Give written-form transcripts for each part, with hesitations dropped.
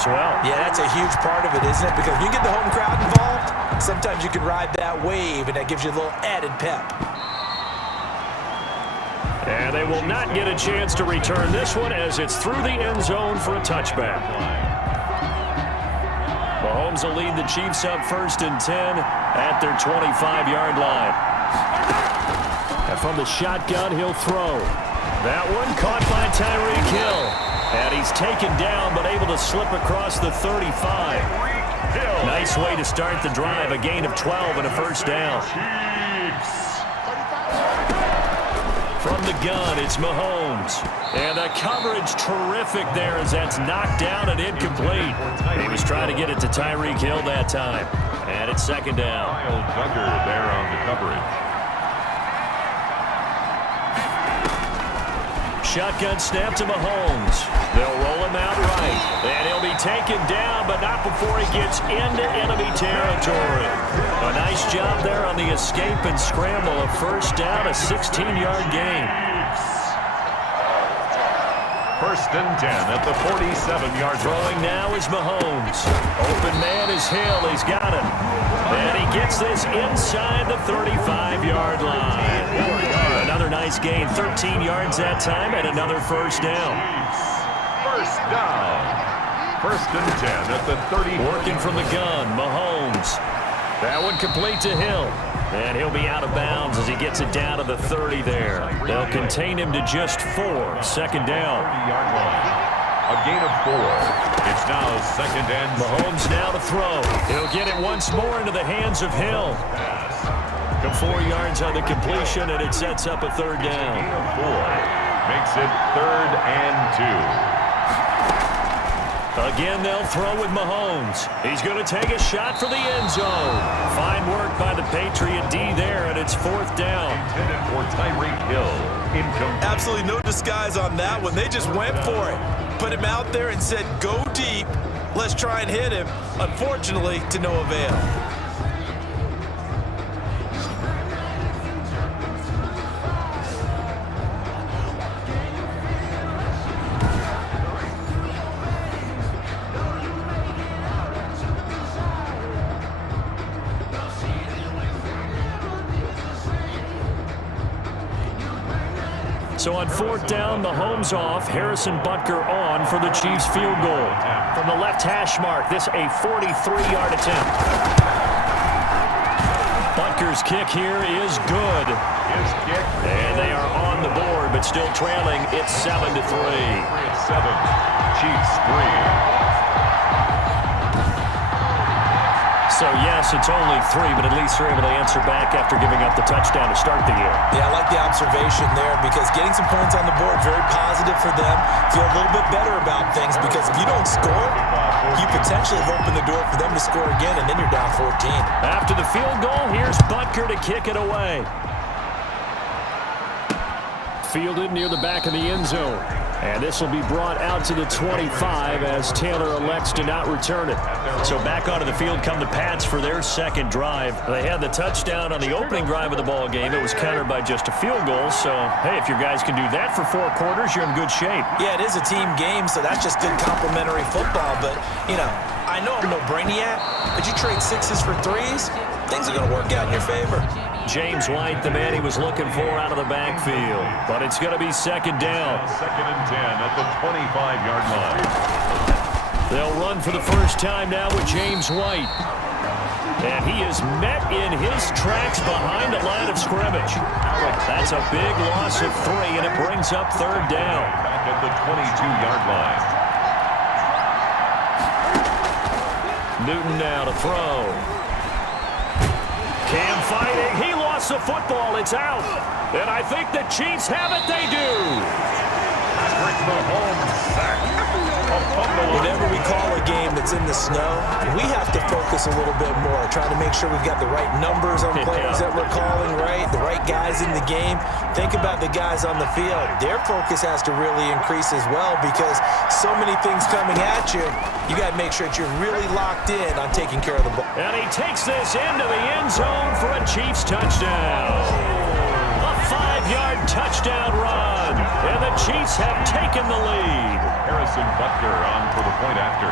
as well. Yeah, that's a huge part of it, isn't it? Because when you get the home crowd involved, sometimes you can ride that wave, and that gives you a little added pep. And they will not get a chance to return this one as it's through the end zone for a touchback. Mahomes will lead the Chiefs up 1st and 10 at their 25-yard line. And from the shotgun, he'll throw. That one caught by Tyreek Hill. And he's taken down but able to slip across the 35. Nice way to start the drive. A gain of 12 and a first down. From the gun, it's Mahomes. And the coverage terrific there as that's knocked down and incomplete. He was trying to get it to Tyreek Hill that time. And it's 2nd down. Kyle Duggar there on the coverage. Shotgun snap to Mahomes. They'll roll him out right. And he'll be taken down, but not before he gets into enemy territory. A nice job there on the escape and scramble. A first down, a 16-yard gain. 1st and 10 at the 47-yard line. Throwing now is Mahomes. Open man is Hill. He's got him. And he gets this inside the 35-yard line. Another nice gain. 13 yards that time and another first down. First down. 1st and 10 at the 30. Working from the gun, Mahomes. That one complete to Hill. And he'll be out of bounds as he gets it down to the 30 there. They'll contain him to just 4. 2nd down. 30-yard line. A gain of 4. It's now 2nd and Mahomes now to throw. He'll get it once more into the hands of Hill. 4 yards on the completion, and it sets up a 3rd down. Gain of 4. Makes it 3rd and 2. Again, they'll throw with Mahomes. He's going to take a shot for the end zone. Fine work by the Patriot D there, and it's 4th down. Intended for Tyreek Hill. Incomplete. Absolutely no disguise on that one. They just went for it. Put him out there and said, go deep. Let's try and hit him. Unfortunately, to no avail. So on 4th down, Mahomes off, Harrison Butker on for the Chiefs field goal. From the left hash mark, this a 43-yard attempt. Butker's kick here is good. His kick. And they are on the board, but still trailing. It's 7-3. 7. Chiefs 3. So, yes, it's only 3, but at least they're able to answer back after giving up the touchdown to start the year. Yeah, I like the observation there because getting some points on the board, very positive for them. Feel a little bit better about things because if you don't score, you potentially open the door for them to score again, and then you're down 14. After the field goal, here's Butker to kick it away. Fielded near the back of the end zone. And this will be brought out to the 25 as Taylor elects to not return it. So back onto the field come the Pats for their 2nd drive. They had the touchdown on the opening drive of the ball game. It was countered by just a field goal. So, hey, if your guys can do that for 4 quarters, you're in good shape. Yeah, it is a team game, so that's just good complimentary football. But, you know, I know I'm no brainiac, but you trade 6s for 3s, things are going to work out in your favor. James White, the man he was looking for out of the backfield. But it's going to be 2nd down. 2nd and 10 at the 25-yard line. They'll run for the first time now with James White. And he is met in his tracks behind the line of scrimmage. That's a big loss of 3, and it brings up 3rd down. Back at the 22-yard line. Newton now to throw. Cam fighting. He lost the football. It's out. And I think the Chiefs have it. They do. Patrick Mahomes sack. Whenever we call a game that's in the snow, we have to focus a little bit more, trying to make sure we've got the right numbers on players that we're calling, right? The right guys in the game. Think about the guys on the field. Their focus has to really increase as well because so many things coming at you. You got to make sure that you're really locked in on taking care of the ball. And he takes this into the end zone for a Chiefs touchdown. A 5-yard touchdown run. And the Chiefs have taken the lead. Harrison Butker on for the point after.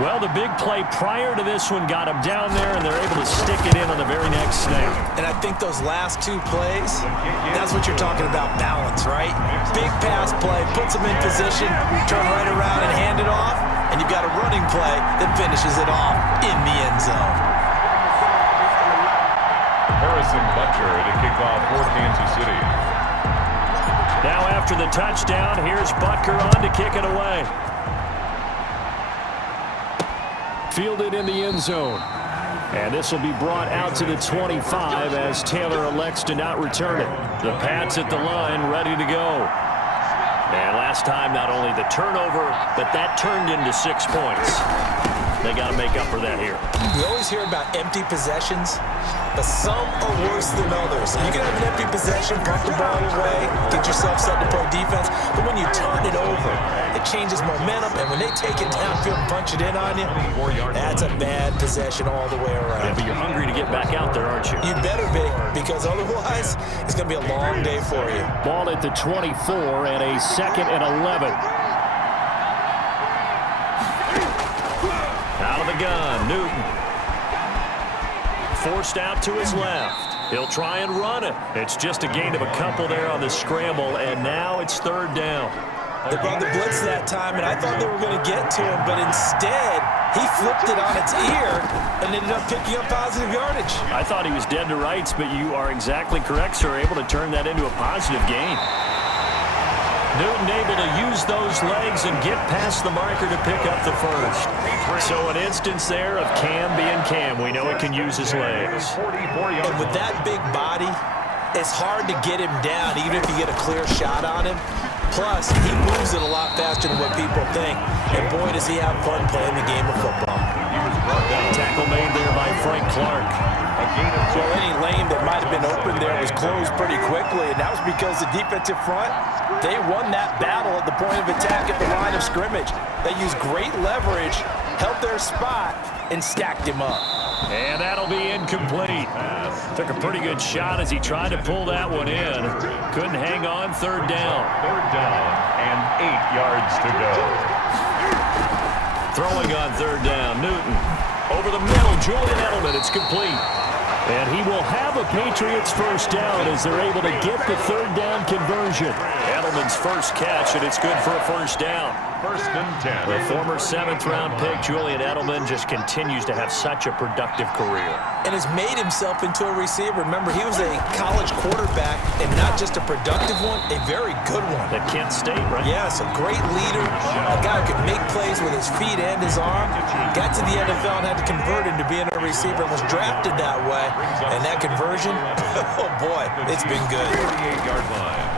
Well, the big play prior to this one got him down there, and they're able to stick it in on the very next snap. And I think those last two plays, that's what you're talking about, balance, right? Big pass play, puts them in position, turn right around and hand it off, and you've got a running play that finishes it off in the end zone. Harrison Butker to kick off for Kansas City. Now after the touchdown, here's Butker on to kick it away. Fielded in the end zone. And this will be brought out to the 25 as Taylor elects to not return it. The Pats at the line, ready to go. And last time, not only the turnover, but that turned into 6 points. They got to make up for that here. We always hear about empty possessions, but some are worse than others. You can have an empty possession, pump the ball away, get yourself set to play defense, but when you turn it over, it changes momentum, and when they take it downfield and punch it in on you, that's a bad possession all the way around. Yeah, but you're hungry to get back out there, aren't you? You better be, because otherwise, it's going to be a long day for you. Ball at the 24 and a 2nd and 11. Out of the gun, Newton. Forced out to his left. He'll try and run it. It's just a gain of a couple there on the scramble, and now it's 3rd down. They brought the blitz that time, and I thought they were going to get to him, but instead, he flipped it on its ear and ended up picking up positive yardage. I thought he was dead to rights, but you are exactly correct, sir. Able to turn that into a positive gain. Newton able to use those legs and get past the marker to pick up the first. So an instance there of Cam being Cam. We know he can use his legs. And with that big body, it's hard to get him down, even if you get a clear shot on him. Plus, he moves it a lot faster than what people think. And boy, does he have fun playing the game of football. Tackle made there by Frank Clark. So any lane that might have been open there was closed pretty quickly, and that was because the defensive front, they won that battle at the point of attack at the line of scrimmage. They used great leverage, held their spot, and stacked him up. And that'll be incomplete. Took a pretty good shot as he tried to pull that one in. Couldn't hang on. 3rd down. 3rd down and 8 yards to go. Throwing on 3rd down, Newton. Over the middle, Julian Edelman. It's complete. And he will have a Patriots first down as they're able to get the 3rd down conversion. Edelman's first catch, and it's good for a first down. 1st and 10. The former 7th-round pick, Julian Edelman, just continues to have such a productive career. And has made himself into a receiver. Remember, he was a college quarterback, and not just a productive one, a very good one. At Kent State, right? Yes, a great leader, a guy who could make plays with his feet and his arm. Got to the NFL and had to convert into being a receiver and was drafted that way. And that conversion, oh boy, it's been good. 48-yard line.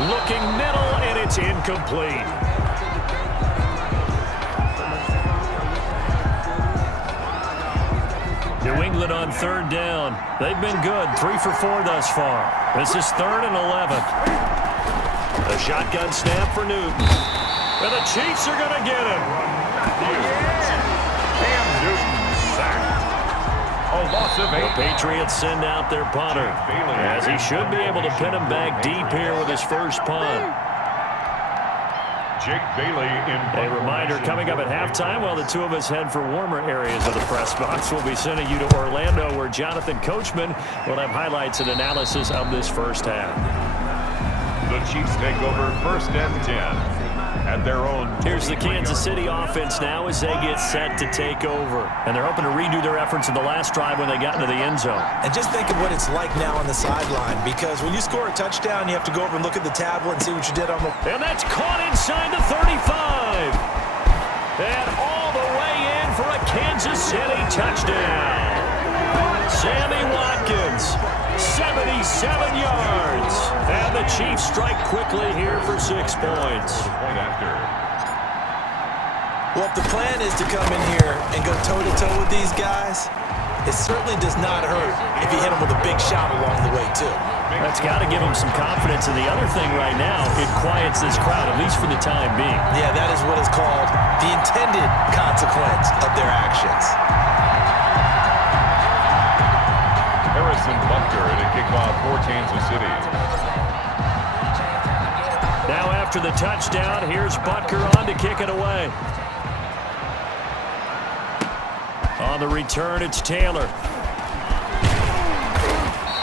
Looking middle, and it's incomplete. New England on 3rd down. They've been good, 3 for 4 thus far. This is 3rd and 11. A shotgun snap for Newton. And the Chiefs are going to get him. Cam Newton sacked. A loss of 8. The Patriots send out their punter, as he should be able to pin him back deep here with his first punt. Jake Bailey in. A reminder coming up at halftime while the two of us head for warmer areas of the press box. We'll be sending you to Orlando where Jonathan Coachman will have highlights and analysis of this first half. The Chiefs take over 1st and 10. At their own. Here's the Kansas City offense now as they get set to take over. And they're hoping to redo their efforts in the last drive when they got into the end zone. And just think of what it's like now on the sideline, because when you score a touchdown, you have to go over and look at the tablet and see what you did on the... And that's caught inside the 35. And all the way in for a Kansas City touchdown. Sammy Watkins, 77 yards. And the Chiefs strike quickly here for 6 points. Well, if the plan is to come in here and go toe-to-toe with these guys, it certainly does not hurt if you hit them with a big shot along the way, too. That's got to give them some confidence. And the other thing right now, it quiets this crowd, at least for the time being. Yeah, that is what is called the intended consequence of their actions. Harrison Butker to kick off for Kansas City. Now after after the touchdown. Here's Butker on to kick it away. On the return, it's Taylor.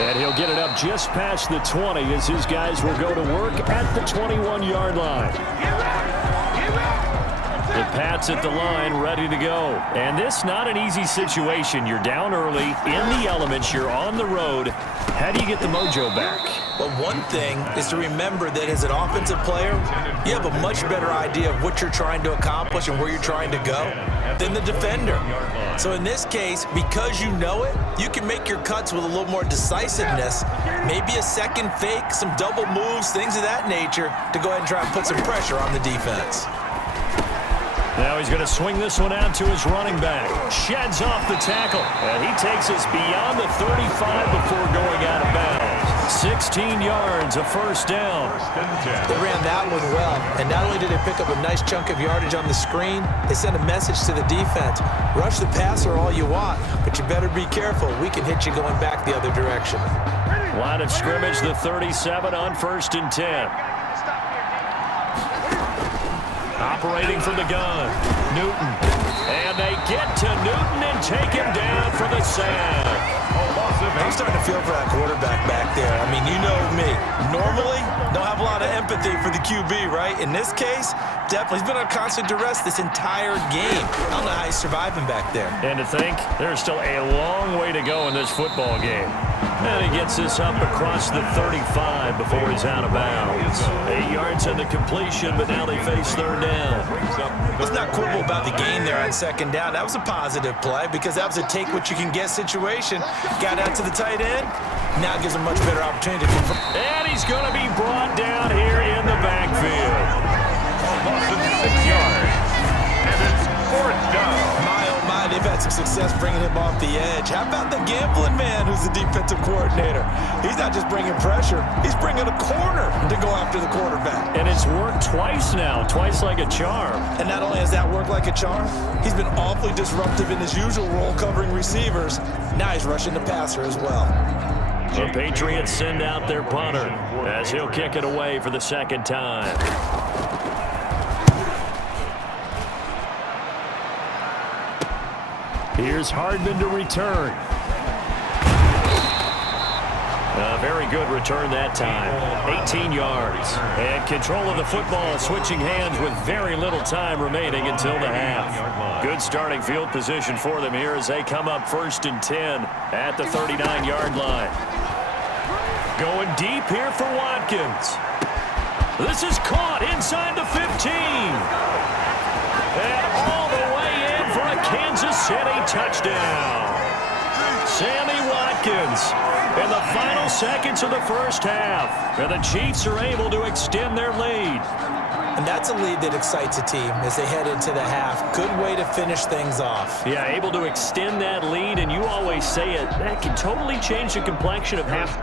And he'll get it up just past the 20 as his guys will go to work at the 21-yard line. The Pats at the line, ready to go. And this not an easy situation. You're down early, in the elements, you're on the road. How do you get the mojo back? Well, one thing is to remember that as an offensive player, you have a much better idea of what you're trying to accomplish and where you're trying to go than the defender. So in this case, because you know it, you can make your cuts with a little more decisiveness, maybe a second fake, some double moves, things of that nature, to go ahead and try and put some pressure on the defense. Now he's going to swing this one out to his running back. Sheds off the tackle, and he takes us beyond the 35 before going out of bounds. 16 yards, a first down. They ran that one well, and not only did they pick up a nice chunk of yardage on the screen, they sent a message to the defense. Rush the passer all you want, but you better be careful. We can hit you going back the other direction. Line of scrimmage, the 37 on 1st and 10. Operating from the gun, Newton. And they get to Newton and take him down for the sack. I'm starting to feel for that quarterback back there. I mean, you know me. Normally, don't have a lot of empathy for the QB, right? In this case, definitely. He's been on constant duress this entire game. I don't know how he's surviving back there. And to think, there's still a long way to go in this football game. And he gets this up across the 35 before he's out of bounds. 8 yards in the completion, but now they face third down. Let's not quibble about the game there on second down. That was a positive play because that was a take-what-you-can-get situation. Got out to the tight end. Now it gives him a much better opportunity to convert. And he's going to be brought down here in the backfield. Lost it 6 yards. And it's 4th down. Oh my, they've had some success bringing him off the edge. How about the gambling man who's the defensive coordinator? He's not just bringing pressure, he's bringing a corner to go after the quarterback. And it's worked twice now, twice like a charm. And not only has that worked like a charm, he's been awfully disruptive in his usual role covering receivers. Now he's rushing the passer as well. The Patriots send out their punter as he'll kick it away for the second time. Here's Hardman to return. A very good return that time. 18 yards. And control of the football switching hands with very little time remaining until the half. Good starting field position for them here as they come up 1st and 10 at the 39-yard line. Going deep here for Watkins. This is caught inside the 15. And all the way in for a Kansas City touchdown. Sammy Watkins in the final seconds of the first half. And the Chiefs are able to extend their lead. And that's a lead that excites a team as they head into the half. Good way to finish things off. Yeah, able to extend that lead, and you always say it, that can totally change the complexion of half.